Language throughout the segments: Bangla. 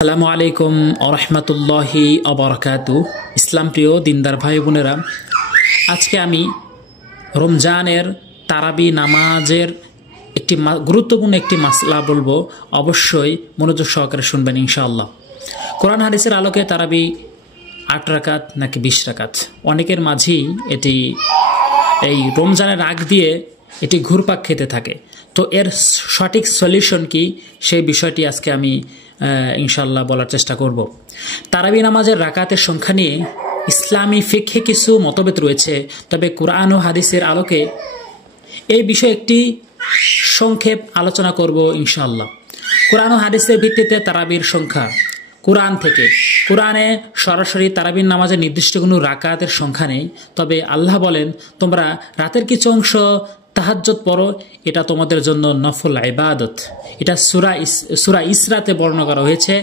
আসসালামু আলাইকুম ওরহমতুল্লাহি অবরাকাতু। ইসলাম প্রিয় দিনদার ভাই বোনেরা, আজকে আমি রমজানের তারাবি নামাজের একটি গুরুত্বপূর্ণ একটি মাসলা বলবো। অবশ্যই মনোযোগ সহকারে শুনবেন ইনশাআল্লাহ। কোরআন হাদিসের আলোকে তারাবি ৮ রাকাত নাকি ২০ রাকাত, অনেকের মাঝেই এটি এই রমজানের আগ দিয়ে এটি ঘুরপাক খেতে থাকে। তো এর সঠিক সলিউশন কি, সেই বিষয়টি আজকে আমি ইনশাআল্লাহ বলার চেষ্টা করব। তারাবি নামাজের রাকাতের সংখ্যা নিয়ে ইসলামী ফিকহে কিছু মতভেদ রয়েছে, তবে কোরআন ও হাদিসের আলোকে এই বিষয়ে একটি সংক্ষেপ আলোচনা করব ইনশাআল্লাহ। কোরআন ও হাদিসের ভিত্তিতে তারাবির সংখ্যা কোরআন থেকে। কোরআনে সরাসরি তারাবির নামাজের নির্দিষ্ট কোনো রাকাতের সংখ্যা নেই, তবে আল্লাহ বলেন, তোমরা রাতের কিছু অংশ তাহাজ্জুদ পড়ো, এটা তোমাদের জন্য নফল ইবাদত। এটা সূরা ইসরাতে বর্ণনা করা হয়েছে।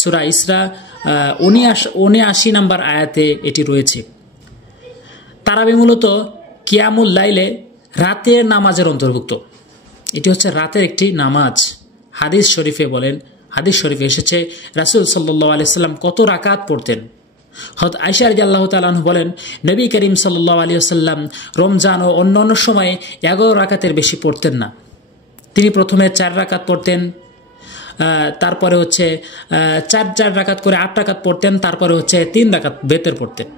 সূরা ইসরা ৭৯ নম্বর আয়াতে এটি রয়েছে। তারাবি মূলত কিয়ামুল লাইলে রাতের নামাজের অন্তর্ভুক্ত। এটি হচ্ছে রাতের একটি নামাজ। হাদিস শরীফে এসেছে রাসূল সাল্লাল্লাহু আলাইহি সাল্লাম কত রাকাত পড়তেন। হযরত আয়েশা রাদিয়াল্লাহু তাআলা আনহা বলেন, নবী করিম সাল্লাল্লাহু আলাইহি ওয়াসাল্লাম রমজান ও অন্যান্য সময়ে 11 রাকাতের বেশি পড়তেন না। তিনি প্রথমে 4 রাকাত পড়তেন, তারপরে হচ্ছে 4 রাকাত করে 8 রাকাত পড়তেন, তারপরে হচ্ছে 3 রাকাত বেতের পড়তেন।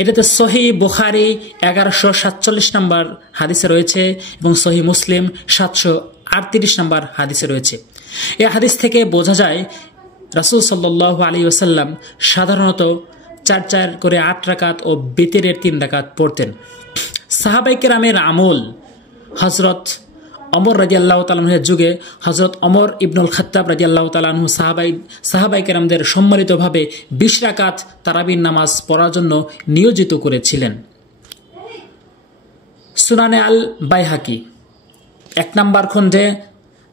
এটাতে সহিহ বুখারী 1147 নম্বর হাদিসে রয়েছে এবং সহিহ মুসলিম 738 নম্বর হাদিসে রয়েছে। এই হাদিস থেকে বোঝা যায় রাসূল সাল্লাল্লাহু আলাইহি ওয়াসাল্লাম সাধারণত 4 করে 8 রাকাত ও বিতরের 3 রাকাত পড়তেন। সাহাবায়ে কেরামের আমল, হযরত ওমর রাদিয়াল্লাহু তাআলা আনহুর যুগে হযরত ওমর ইবনুল খাত্তাব রাদিয়াল্লাহু তাআলা আনহু সাহাবায়ে কেরামদের সম্মিলিতভাবে 20 রাকাত তারাবির নামাজ পড়ার জন্য নিয়োজিত করেছিলেন। সুনানে আল বাইহাকি 1 নম্বর খণ্ডে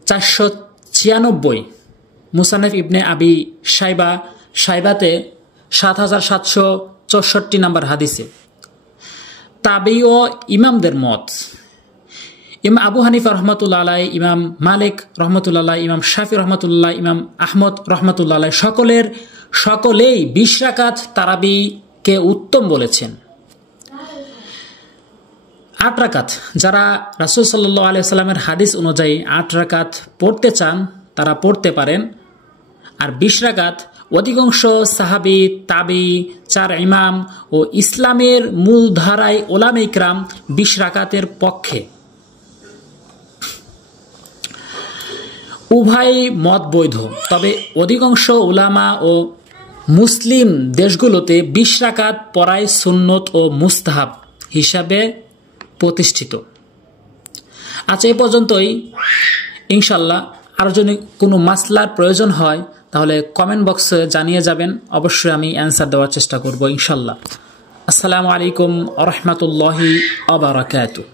496, মুসান্নাফ ইবনে আবি শাইবাতে 7764 নম্বর হাদিসে। তাবি ও ইমামদের মত, ইমাম আবু হানিফা রহমতুল্লাহ আলাইহি, ইমাম মালিক রহমতুল্লাহ আলাইহি, ইমাম শাফি রহমতুল্লাহ, ইমাম আহমদ রহমতুল্লাহ আলাইহি সকলেই 20 রাকাত তারাবিকে উত্তম বলেছেন। 8 রাকাত, যারা রাসূল সাল্লাল্লাহু আলাইহি ওয়াসাল্লামের হাদিস অনুযায়ী 8 রাকাত পড়তে চান তারা পড়তে পারেন। আর 20 রাকাত অধিকাংশ সাহাবী, তাবি, 4 ইমাম ও ইসলামের মূল ধারায় ওলামা ইকরাম 20 রাকাতের পক্ষে। উভয় মত বৈধ, তবে অধিকাংশ উলামা ও মুসলিম দেশগুলোতে 20 রাকাত পড়াই সুন্নত ও মুস্তাহাব হিসাবে প্রতিষ্ঠিত। আচ্ছা, এই পর্যন্তই। ইনশাল্লাহ আরও যদি কোনো মাসলার প্রয়োজন হয় তাহলে কমেন্ট বক্সে জানিয়ে যাবেন, অবশ্যই আমি অ্যান্সার দেওয়ার চেষ্টা করব ইনশাল্লাহ। আসসালামু আলাইকুম ওয়া রাহমাতুল্লাহি ওয়া বারাকাতুহু।